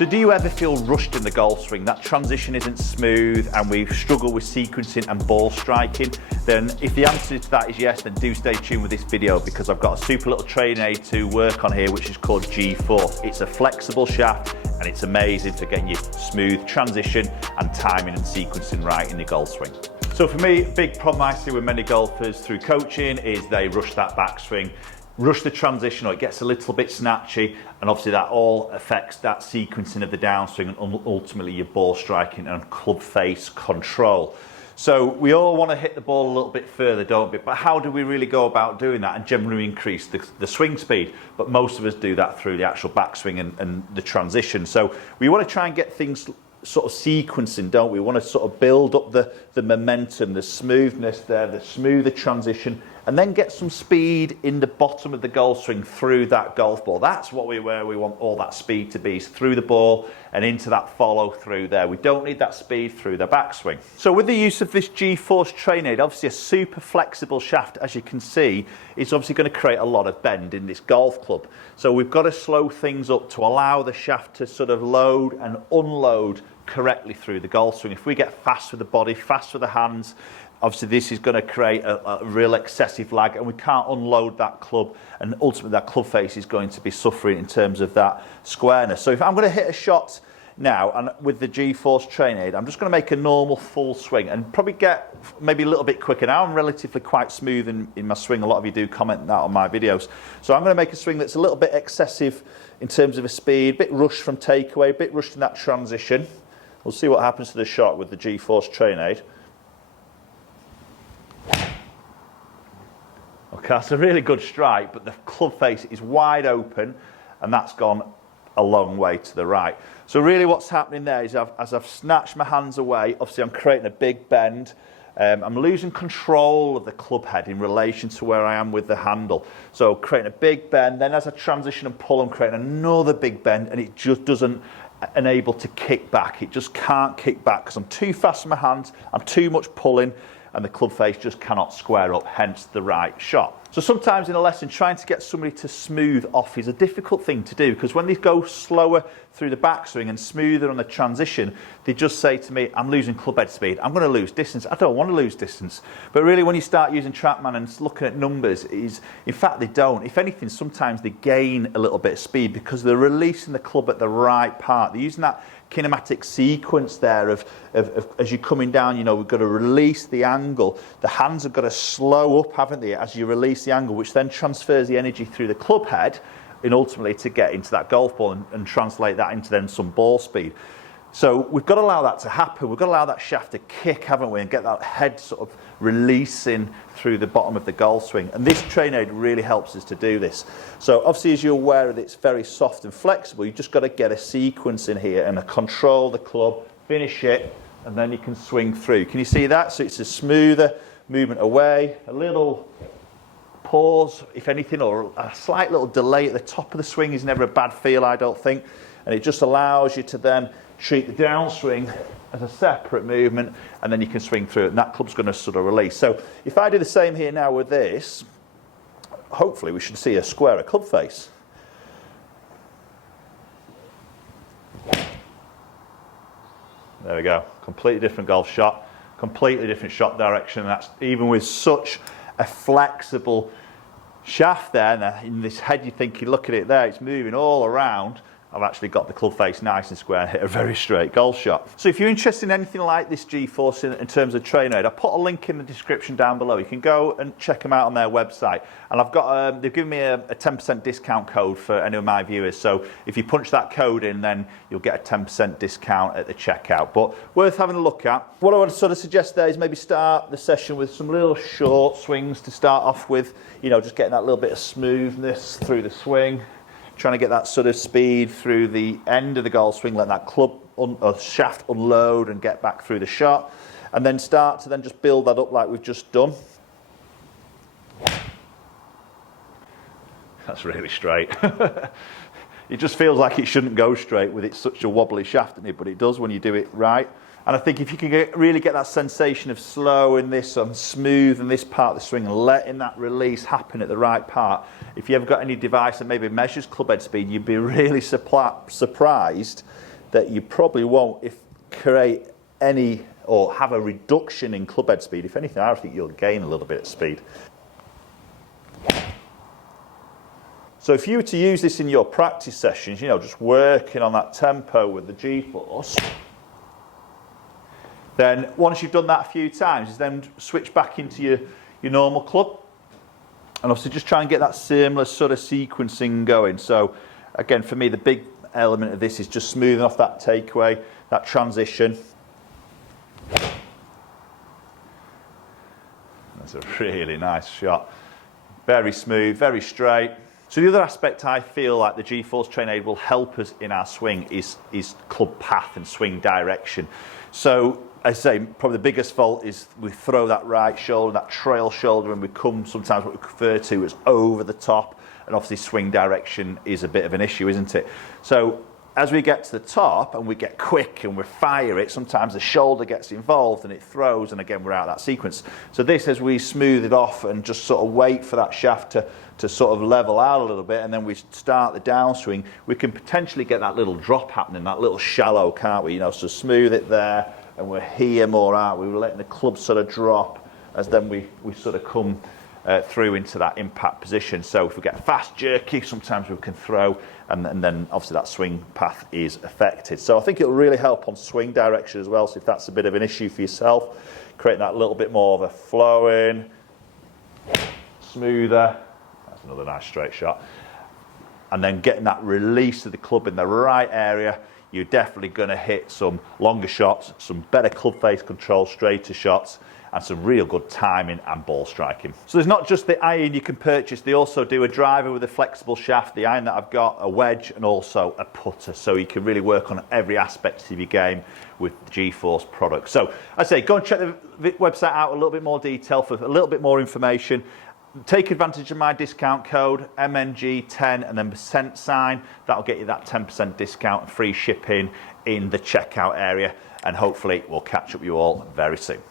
So do you ever feel rushed in the golf swing? That transition isn't smooth and we struggle with sequencing and ball striking? Then if the answer to that is yes, then do stay tuned with this video, because I've got a super little training aid to work on here, which is called G-Force. It's a flexible shaft and it's amazing for getting you smooth transition and timing and sequencing right in the golf swing. So for me, a big problem I see with many golfers through coaching is they rush that backswing, rush the transition, or it gets a little bit snatchy, and obviously that all affects that sequencing of the downswing and ultimately your ball striking and club face control. So we all want to hit the ball a little bit further, don't we? But how do we really go about doing that and generally increase the swing speed? But most of us do that through the actual backswing and the transition. So we want to try and get things sort of sequencing, don't we? We want to sort of build up the momentum, the smoothness there, the smoother transition, and then get some speed in the bottom of the golf swing through that golf ball. That's where we want all that speed to be, is through the ball and into that follow through there. We don't need that speed through the backswing. So with the use of this G-Force training aid, obviously a super flexible shaft, as you can see, it's obviously going to create a lot of bend in this golf club. So we've got to slow things up to allow the shaft to sort of load and unload correctly through the golf swing. If we get fast with the body, fast with the hands, obviously this is going to create a real excessive lag, and we can't unload that club, and ultimately that club face is going to be suffering in terms of that squareness. So if I'm going to hit a shot now, and with the G-Force training aid, I'm just going to make a normal full swing and probably get maybe a little bit quicker. Now I'm relatively quite smooth in my swing. A lot of you do comment that on my videos. So I'm going to make a swing that's a little bit excessive in terms of a speed, a bit rushed from takeaway, a bit rushed in that transition. We'll see what happens to the shot with the G-Force training aid. Okay, that's a really good strike, but the club face is wide open, and that's gone a long way to the right. So really what's happening there is as I've snatched my hands away, obviously I'm creating a big bend. I'm losing control of the club head in relation to where I am with the handle. So creating a big bend, then as I transition and pull, I'm creating another big bend, and it just doesn't enable to kick back. It just can't kick back because I'm too fast with my hands, I'm too much pulling, and the club face just cannot square up, hence the right shot. So sometimes in a lesson, trying to get somebody to smooth off is a difficult thing to do, because when they go slower through the backswing and smoother on the transition, they just say to me, I'm losing club head speed, I'm going to lose distance. I don't want to lose distance. But really when you start using TrackMan and looking at numbers, in fact they don't. If anything, sometimes they gain a little bit of speed because they're releasing the club at the right part. They're using that kinematic sequence there of as you're coming down, you know, we've got to release the angle. The hands have got to slow up, haven't they, as you release the angle, which then transfers the energy through the club head and ultimately to get into that golf ball and translate that into then some ball speed. So we've got to allow that to happen. We've got to allow that shaft to kick, haven't we, and get that head sort of releasing through the bottom of the golf swing. And this training aid really helps us to do this. So obviously, as you're aware, it's very soft and flexible. You've just got to get a sequence in here and control the club, finish it, and then you can swing through. Can you see that? So it's a smoother movement away, a little pause, if anything, or a slight little delay at the top of the swing is never a bad feel, I don't think. And it just allows you to then treat the downswing as a separate movement, and then you can swing through it, and that club's going to sort of release. So if I do the same here now with this, hopefully we should see a squarer club face. There we go. Completely different golf shot, completely different shot direction. That's even with such a flexible shaft there. Now in this head, you think, you look at it there, it's moving all around. I've actually got the club face nice and square and hit a very straight golf shot. So if you're interested in anything like this G-Force in terms of training aid, I'll put a link in the description down below. You can go and check them out on their website. And I've got they've given me a 10% discount code for any of my viewers. So if you punch that code in, then you'll get a 10% discount at the checkout. But worth having a look at. What I want to sort of suggest there is maybe start the session with some little short swings to start off with. You know, just getting that little bit of smoothness through the swing. Trying to get that sort of speed through the end of the golf swing, let that club or shaft unload and get back through the shot, and then start to then just build that up like we've just done. That's really straight. It just feels like it shouldn't go straight with it such a wobbly shaft in it, but it does when you do it right. And I think if you can really get that sensation of slow in this and smooth in this part of the swing and letting that release happen at the right part, if you ever got any device that maybe measures club head speed, you'd be really surprised that you probably won't create any or have a reduction in club head speed. If anything, I think you'll gain a little bit of speed. So if you were to use this in your practice sessions, you know, just working on that tempo with the G-force, then once you've done that a few times, then switch back into your normal club. And obviously just try and get that similar sort of sequencing going. So again, for me, the big element of this is just smoothing off that takeaway, that transition. That's a really nice shot. Very smooth, very straight. So the other aspect I feel like the G-Force Train Aid will help us in our swing is club path and swing direction. So I say probably the biggest fault is we throw that right shoulder, that trail shoulder, and we come sometimes what we refer to as over the top, and obviously swing direction is a bit of an issue, isn't it? So as we get to the top and we get quick and we fire it, sometimes the shoulder gets involved and it throws, and again we're out of that sequence. So this, as we smooth it off and just sort of wait for that shaft to sort of level out a little bit, and then we start the downswing, we can potentially get that little drop happening, that little shallow, can't we? You know, so smooth it there, and we're here more, aren't we? We're letting the club sort of drop as then we sort of come through into that impact position. So if we get fast, jerky, sometimes we can throw, and then obviously that swing path is affected. So I think it'll really help on swing direction as well. So if that's a bit of an issue for yourself, creating that little bit more of a flowing, smoother. That's another nice straight shot. And then getting that release of the club in the right area, you're definitely going to hit some longer shots, some better club face control, straighter shots, and some real good timing and ball striking. So there's not just the iron you can purchase, they also do a driver with a flexible shaft, the iron that I've got, a wedge, and also a putter. So you can really work on every aspect of your game with the G-Force product. So I say, go and check the website out a little bit more detail for a little bit more information. Take advantage of my discount code, MNG10, and then % sign. That'll get you that 10% discount and free shipping in the checkout area. And hopefully we'll catch up with you all very soon.